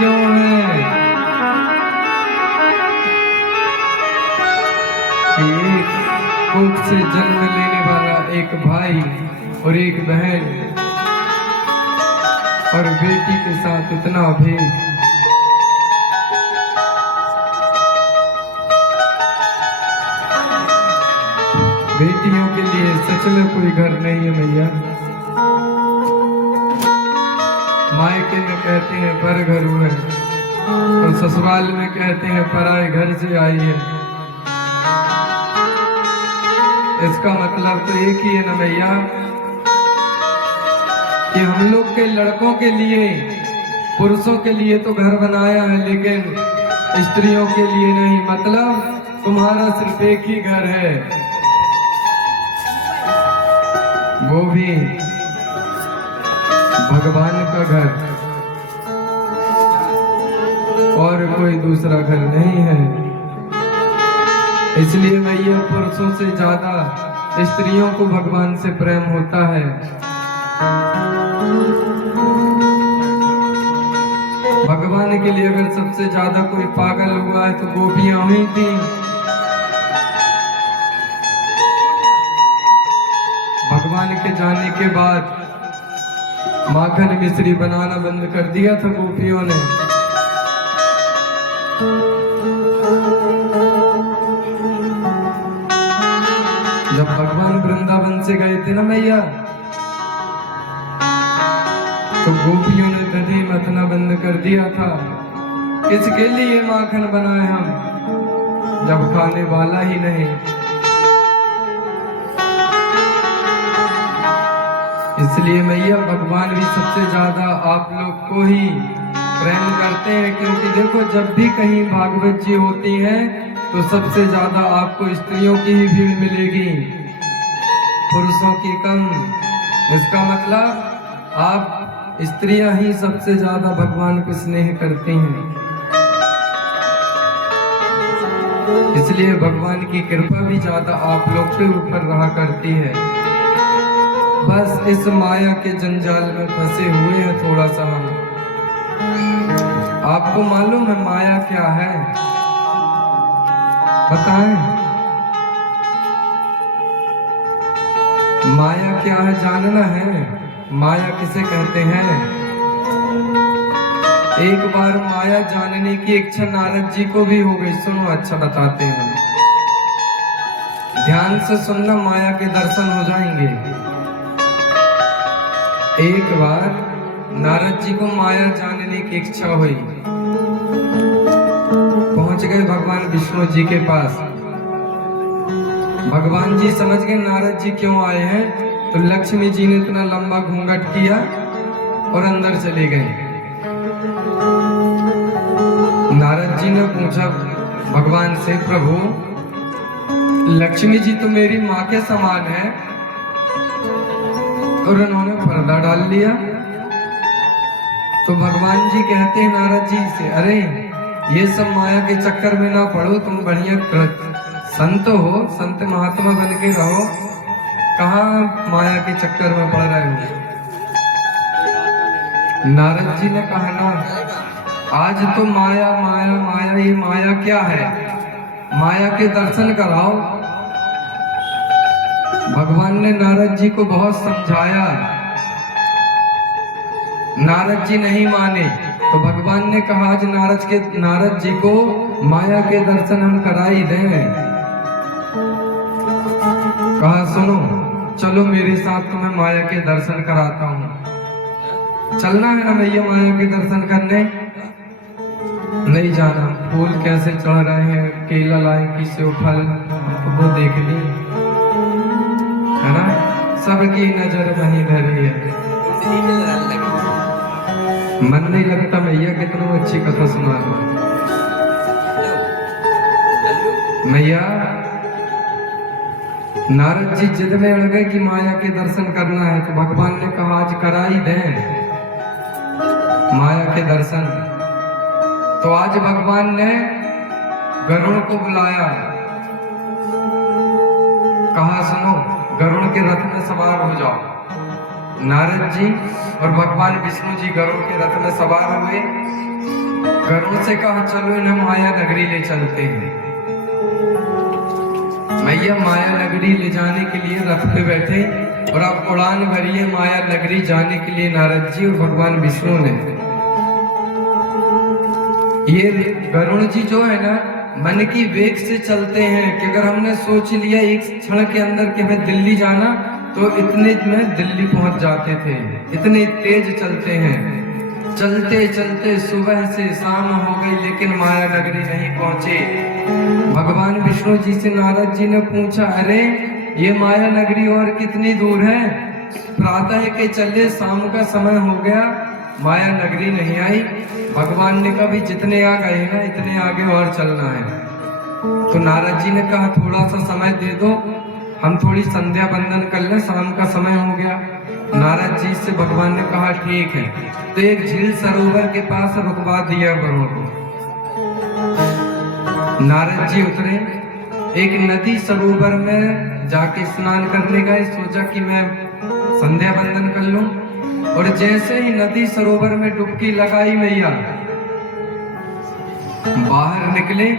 क्यों है कि एक कोख से जन्म लेने वाला एक भाई और एक बहन और बेटी के साथ इतना भेद। बेटियों के लिए सच में कोई घर नहीं है मैया। मायके में कहते हैं पर घर है और ससुराल में कहते हैं पराए घर से आई है। इसका मतलब तो एक ही है ना मैया कि हम लोग के लड़कों के लिए पुरुषों के लिए तो घर बनाया है लेकिन स्त्रियों के लिए नहीं। मतलब तुम्हारा सिर्फ एक ही घर है, वो भी भगवान का घर और कोई दूसरा घर नहीं है। इसलिए मैया पुरुषों से ज्यादा स्त्रियों को भगवान से प्रेम होता है। भगवान के लिए अगर सबसे ज्यादा कोई पागल हुआ है तो गोपियां हुई थी। भगवान के जाने के बाद माखन मिश्री बनाना बंद कर दिया था गोपियों ने। जब भगवान वृंदावन से गए थे ना मैया तो गोपियों ने दही मथना बंद कर दिया था। किसके लिए माखन बनाए हम जब खाने वाला ही नहीं। इसलिए मैया भगवान भी सबसे ज्यादा आप लोग को ही प्रेम करते हैं, क्योंकि देखो जब भी कहीं भागवत जी होती हैं तो सबसे ज्यादा आपको स्त्रियों की ही भीड़ मिलेगी, पुरुषों की कम। इसका मतलब आप स्त्रियां ही सबसे ज्यादा भगवान को स्नेह करती हैं। इसलिए भगवान की कृपा भी ज्यादा आप लोग के ऊपर रहा करती है। बस इस माया के जंजाल में फंसे हुए हैं थोड़ा सा हम। आपको मालूम है माया क्या है? बताएं माया क्या है? जानना है माया किसे कहते हैं? एक बार माया जानने की इच्छा नारद जी को भी हो गई। सुनो अच्छा बताते हैं, ध्यान से सुनना, माया के दर्शन हो जाएंगे। एक बार नारद जी को माया जानने की इच्छा हुई। पहुंच गए भगवान विष्णु जी के पास। भगवान जी समझ गए नारद जी क्यों आए हैं, तो लक्ष्मी जी ने इतना लंबा घूंघट किया और अंदर चले गए। नारद जी ने पूछा भगवान से, प्रभु लक्ष्मी जी तो मेरी माँ के समान है, और उन्होंने पर्दा डाल लिया। तो भगवान जी कहते हैं नारद जी से, अरे ये सब माया के चक्कर में ना पड़ो, तुम बढ़िया संत हो, संत महात्मा बन के रहो, कहाँ माया के चक्कर में पड़ रहे हो। नारद जी ने कहा ना, आज तो माया माया माया, ये माया क्या है, माया के दर्शन कराओ। भगवान ने नारद जी को बहुत समझाया, नारद जी नहीं माने। तो भगवान ने कहा आज नारद जी को माया के दर्शन हम करा ही दें। कहा सुनो चलो मेरे साथ तुम्हें माया के दर्शन कराता हूँ। चलना है ना भैया माया के दर्शन करने? नहीं जाना। फूल कैसे चढ़ रहे हैं, केला लाए कि सेव फल, वो देख ली है ना, सबकी नजर वहीं धरी है। मन नहीं लगता मैया कितनी अच्छी कथा सुना रहा। मैया नारद जी जिद में अड़ गए कि माया के दर्शन करना है, तो भगवान ने कहा आज करा ही दें माया के दर्शन। तो आज भगवान ने गरुड़ को बुलाया, कहा सुनो गरुड़ के रथ में सवार हो जाओ। नारद जी और भगवान विष्णु जी गरुड़ के रथ में सवार हुए गरुड़ से कहा चलो इन्हें माया नगरी ले चलते हैं। मैया माया नगरी ले जाने के लिए रथ पे बैठे और अब उड़ान भरी है माया नगरी जाने के लिए नारद जी और भगवान विष्णु ने। ये गरुड़ जी जो है ना मन की वेग से चलते हैं कि अगर हमने सोच लिया एक क्षण के अंदर कि हमें दिल्ली जाना तो इतने में दिल्ली पहुंच जाते थे, इतने तेज चलते हैं। चलते चलते सुबह से शाम हो गई लेकिन माया नगरी नहीं पहुंचे। भगवान विष्णु जी से नारद जी ने पूछा, अरे ये माया नगरी और कितनी दूर है? प्रातः के चले शाम का समय हो गया, माया नगरी नहीं आई। भगवान ने कहा भी जितने आ गए ना इतने आगे और चलना है। तो नारद जी ने कहा थोड़ा सा समय दे दो, हम थोड़ी संध्या बंदन कर लें, शाम का समय हो गया। नारद जी से भगवान ने कहा ठीक है। तो एक झील सरोवर के पास रुकवा दिया गरुड़ को। नारद जी उतरे, एक नदी सरोवर में जाके स्नान करने गए, सोचा कि मैं संध्या बंदन कर लूं। और जैसे ही नदी सरोवर में डुबकी लगाई मैया, बाहर निकले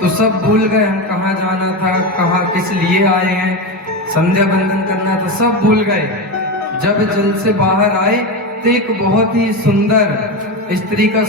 तो सब भूल गए हम कहाँ जाना था, कहाँ किस लिए आए हैं, संध्या बंदन करना था, सब भूल गए। जब जल से बाहर आए तो एक बहुत ही सुंदर स्त्री का